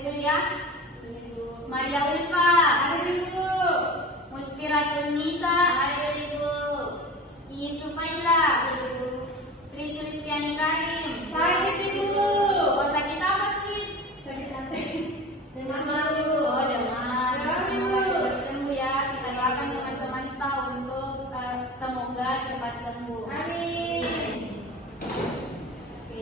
dulu ya. Maria Ulfa. Hadir Ibu. Musfiratun Nisa. Hadir Ibu. Sumaila. Ibu. Sri Sulistiani Karim. Hadir Ibu. Oh, sakit apa, Sis? Sakit hati. Demam. Ibu. Oh, demam. Demam, Ibu. Semoga cepat sembuh ya. Kita doakan teman-teman tahu untuk semoga cepat sembuh. Amin.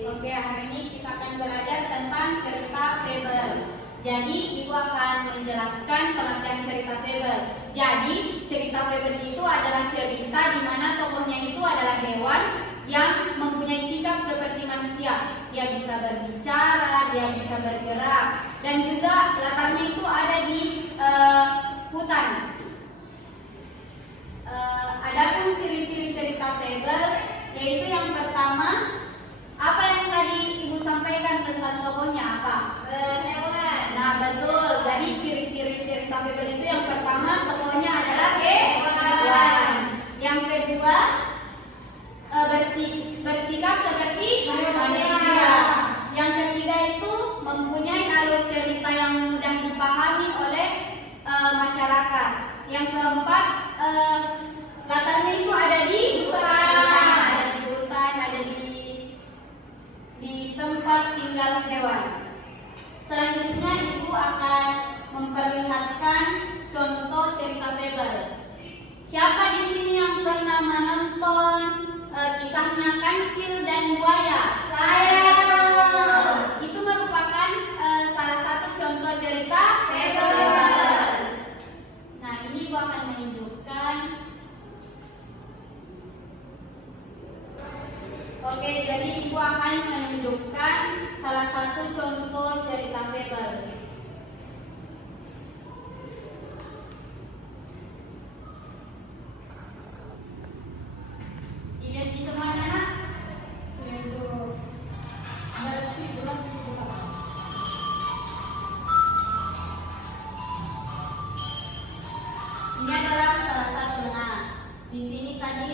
Oke, hari ini kita akan belajar tentang cerita fable. Jadi, Ibu akan menjelaskan pengertian cerita fable. Jadi, cerita fable itu adalah cerita di mana tokohnya itu adalah hewan yang mempunyai sikap seperti manusia. Dia bisa berbicara, dia bisa bergerak, dan juga latarnya itu ada di hutan. Adapun ciri-ciri cerita fable, yaitu yang pertama, apa yang tadi Ibu sampaikan tentang tokohnya apa? Hewan. Nah, betul. Jadi ciri-ciri cerita fable itu yang pertama tokohnya adalah hewan. Yang kedua, bersikap seperti manusia. Yang ketiga itu mempunyai alur cerita yang mudah dipahami oleh masyarakat. Yang keempat, latarnya itu ada di hutan, ada di tempat tinggal hewan. Selanjutnya Ibu akan memperlihatkan contoh cerita fable. Siapa di sini yang pernah menonton kisahnya Kancil dan Buaya? Saya. Itu merupakan salah satu contoh cerita Fable. Nah, ini Ibu akan menunjukkan. Oke, jadi Ibu akan menunjukkan salah satu contoh cerita fable. Dilihat di semuanya, nak? Ini adalah salah satu. Nah, di sini tadi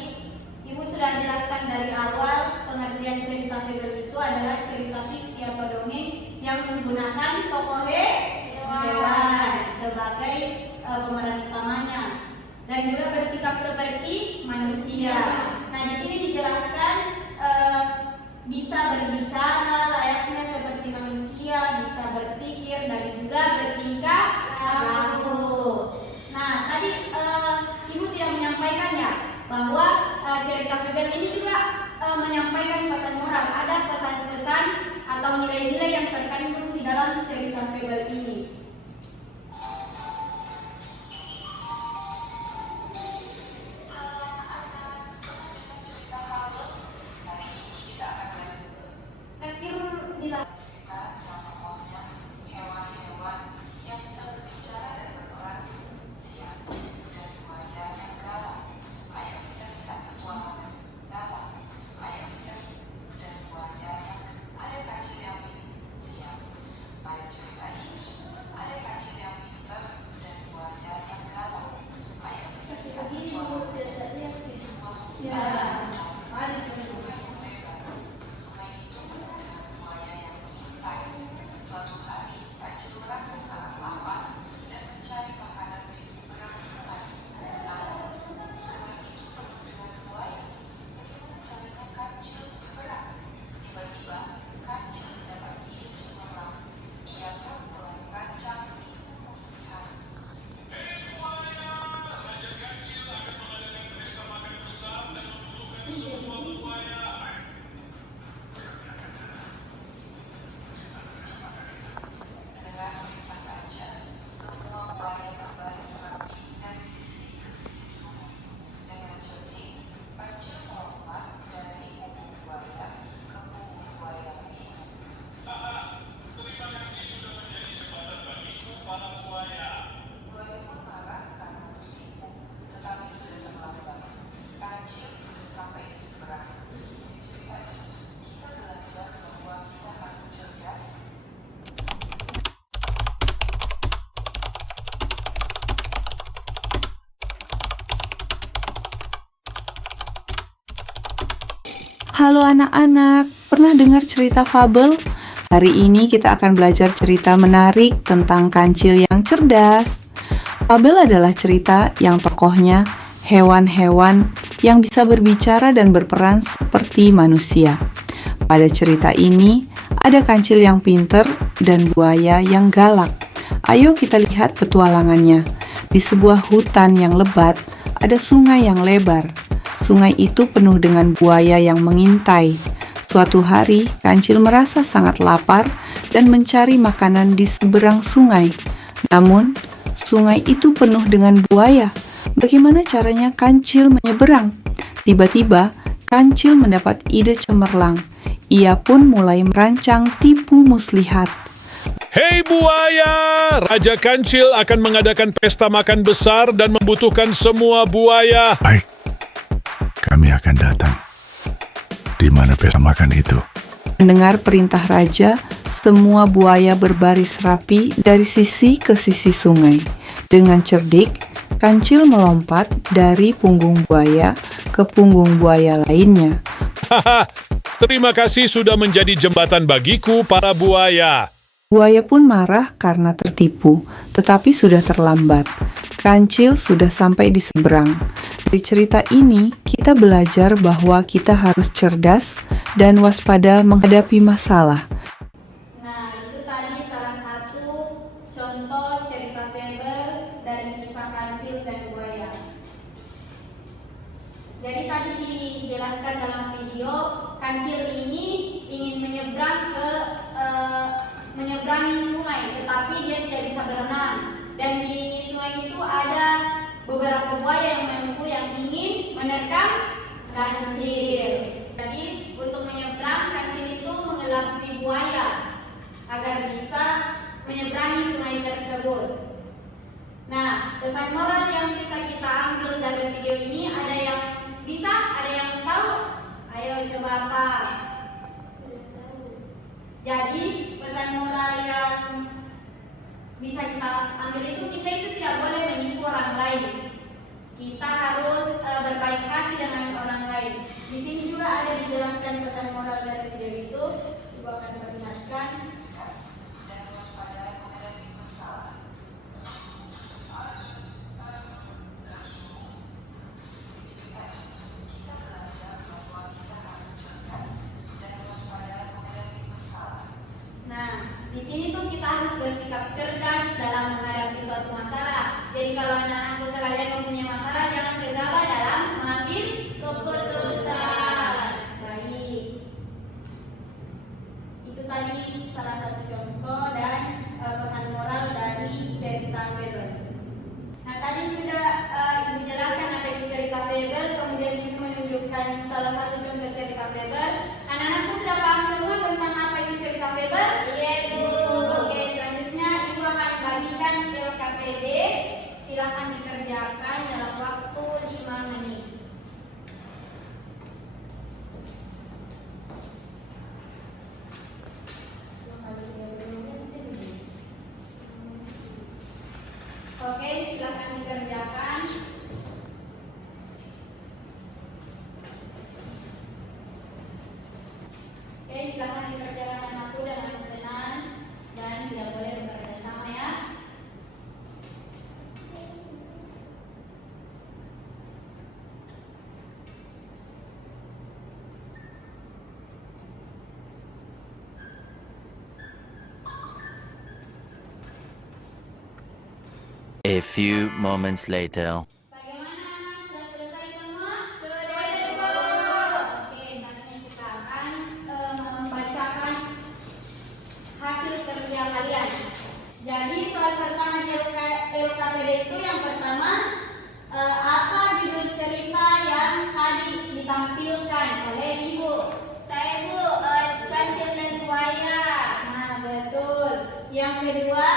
Ibu sudah jelaskan dari awal pengertian cerita fable itu adalah cerita fiksi atau dongeng yang menggunakan tokoh hewan sebagai pemeran utamanya dan juga bersikap seperti manusia. Nah, di sini dijelaskan bisa berbicara layaknya seperti manusia, bisa berpikir dan juga bertingkah laku. Nah, tadi Ibu tidak menyampaikan ya bahwa cerita fable ini juga menyampaikan pesan moral. Ada pesan-pesan atau nilai-nilai yang terkandung di dalam cerita fable ini. Kecil jelas. Halo anak-anak, pernah dengar cerita fabel? Hari ini kita akan belajar cerita menarik tentang kancil yang cerdas. Fabel adalah cerita yang tokohnya hewan-hewan yang bisa berbicara dan berperan seperti manusia. Pada cerita ini, ada kancil yang pinter dan buaya yang galak. Ayo kita lihat petualangannya. Di sebuah hutan yang lebat, ada sungai yang lebar. Sungai itu penuh dengan buaya yang mengintai. Suatu hari, kancil merasa sangat lapar dan mencari makanan di seberang sungai. Namun, sungai itu penuh dengan buaya. Bagaimana caranya kancil menyeberang? Tiba-tiba, kancil mendapat ide cemerlang. Ia pun mulai merancang tipu muslihat. Hei buaya, Raja Kancil akan mengadakan pesta makan besar dan membutuhkan semua buaya. Baik, kami akan datang. Di mana pesta makan itu? Mendengar perintah raja, semua buaya berbaris rapi dari sisi ke sisi sungai. Dengan cerdik, kancil melompat dari punggung buaya ke punggung buaya lainnya. Haha, terima kasih sudah menjadi jembatan bagiku para buaya. Buaya pun marah karena tertipu, tetapi sudah terlambat. Kancil sudah sampai di seberang. Dari cerita ini, kita belajar bahwa kita harus cerdas dan waspada menghadapi masalah. Nah, itu tadi salah satu contoh cerita fabel dari kisah kancil dan buaya. Jadi tadi dijelaskan dalam video, kancil ini ingin menyeberangi sungai, tetapi dia tidak bisa berenang. Dan di sungai itu ada beberapa buaya yang menunggu yang ingin menerkam kancil. Jadi untuk menyeberang, kancil itu mengelabui buaya agar bisa menyeberangi sungai tersebut. Nah, pesan moral yang bisa kita ambil dari video ini ada yang bisa, ada yang tahu? Ayo coba apa? Jadi pesan moral yang bisa kita ambil itu, kita itu tidak boleh menipu orang lain. Kita harus berbaik hati dengan orang lain. Di sini juga ada dijelaskan pesan moral dari video itu. Coba akan perlihatkan. Nah, di sini tuh kita harus bersikap cerdas dalam menghadapi suatu masalah. Jadi kalau anak-anakku sekalian mempunyai masalah, jangan gegabah dalam mengambil keputusan. Baik. Itu tadi salah satu contoh dan pesan moral dari cerita fabel. Nah, tadi sudah Ibu jelaskan apa itu cerita fabel, kemudian Ibu menunjukkan salah satu contoh cerita fabel. Anak-anakku sudah paham semua tentang apa itu cerita fabel? Iya, Bu. Oke, selanjutnya Ibu akan bagikan LKPD. Silakan dikerjakan dalam waktu 5 menit. Oke, silakan dikerjakan. Oke, silakan dikerjakan anakku dengan tenang dan tidak boleh bekerja sama ya. A few moments later. Bagaimana? Sudah selesai semua? Sudah, Bu. Oke, saatnya kita akan membacakan hasil kerja kalian. Jadi soal pertama di LKPD itu yang pertama, apa judul cerita yang tadi ditampilkan oleh Ibu? Saya, Bu, kancil dan buaya. Nah, betul. Yang kedua,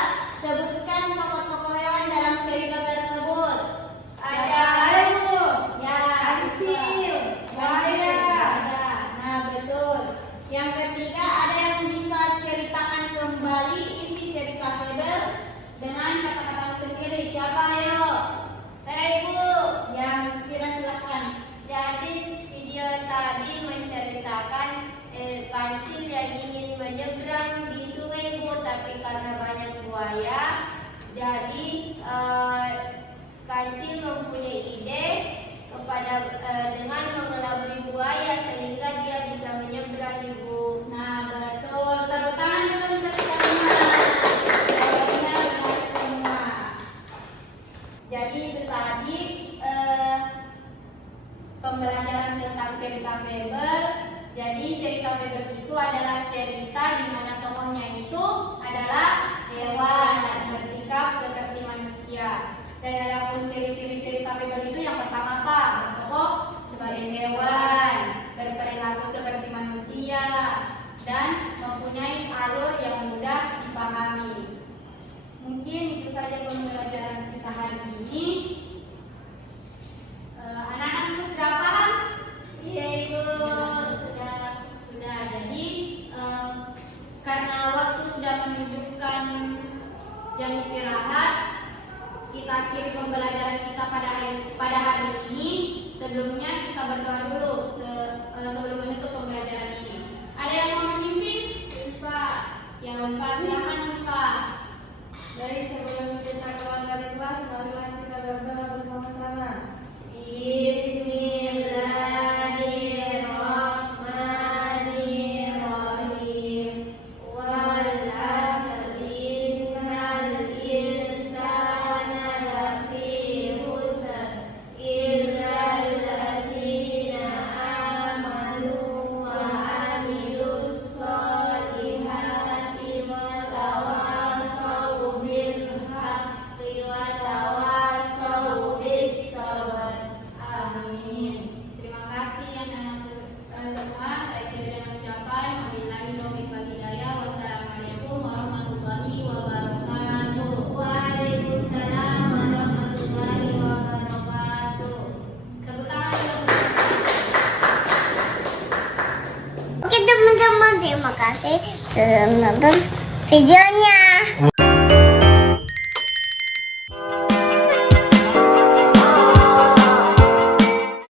sebutkan tokoh-tokoh hewan dalam cerita tersebut. Ada, Bu. Ya, Kancil, buaya. Ya, nah betul. Yang ketiga, ada yang bisa ceritakan kembali isi cerita fabel dengan kata-katamu sendiri. Siapa ayo? Saya, Bu. Ya, Muspira silakan. Jadi video tadi menceritakan kancil yang ingin menyeberang di buaya. Jadi kancil mempunyai ide dengan mengelabui buaya sehingga dia bisa menyeberang, Ibu. Nah, betul. Tepuk tangan dulu untuk semua. Jawabannya benar semua. Jadi itu tadi pembelajaran tentang cerita fabel. Jadi cerita fabel itu adalah cerita di mana tokohnya itu adalah hewan yang bersikap seperti manusia. Dan adapun ciri-ciri cerita fabel itu yang pertama apa? Bertokoh sebagai hewan, berperilaku seperti manusia, dan mempunyai alur yang mudah dipahami. Mungkin itu saja pembelajaran kita hari ini. Anak-anak itu sudah paham? Iya, Ibu. Sudah. Jadi karena waktu sudah menunjukkan jam istirahat, kita akhiri pembelajaran kita pada hari ini. Sebelumnya kita berdoa dulu sebelum menutup pembelajaran ini. Ada yang mau memimpin? Yang lupa silakan lupa. Baik, sebelum kita keluar dari kelas, marilah kita berdoa bersama-sama. Bismillahirrahmanirrahim. Wal asri innal insana lafi khusr illa allazina amanu wa amilus solihati wa tawasaw bil haqqi wa tawasaw bis sabr. Amin. Terima kasih anak-anak semua. Saya akhiri dengan ucapan wabillahi taufiq wal hidayah. Wassalamualaikum warahmatullahi wabarakatuh. Waalaikumsalam warahmatullahi wabarakatuh. Tepuk tangan dulu. Oke teman-teman, terima kasih sudah menonton videonya.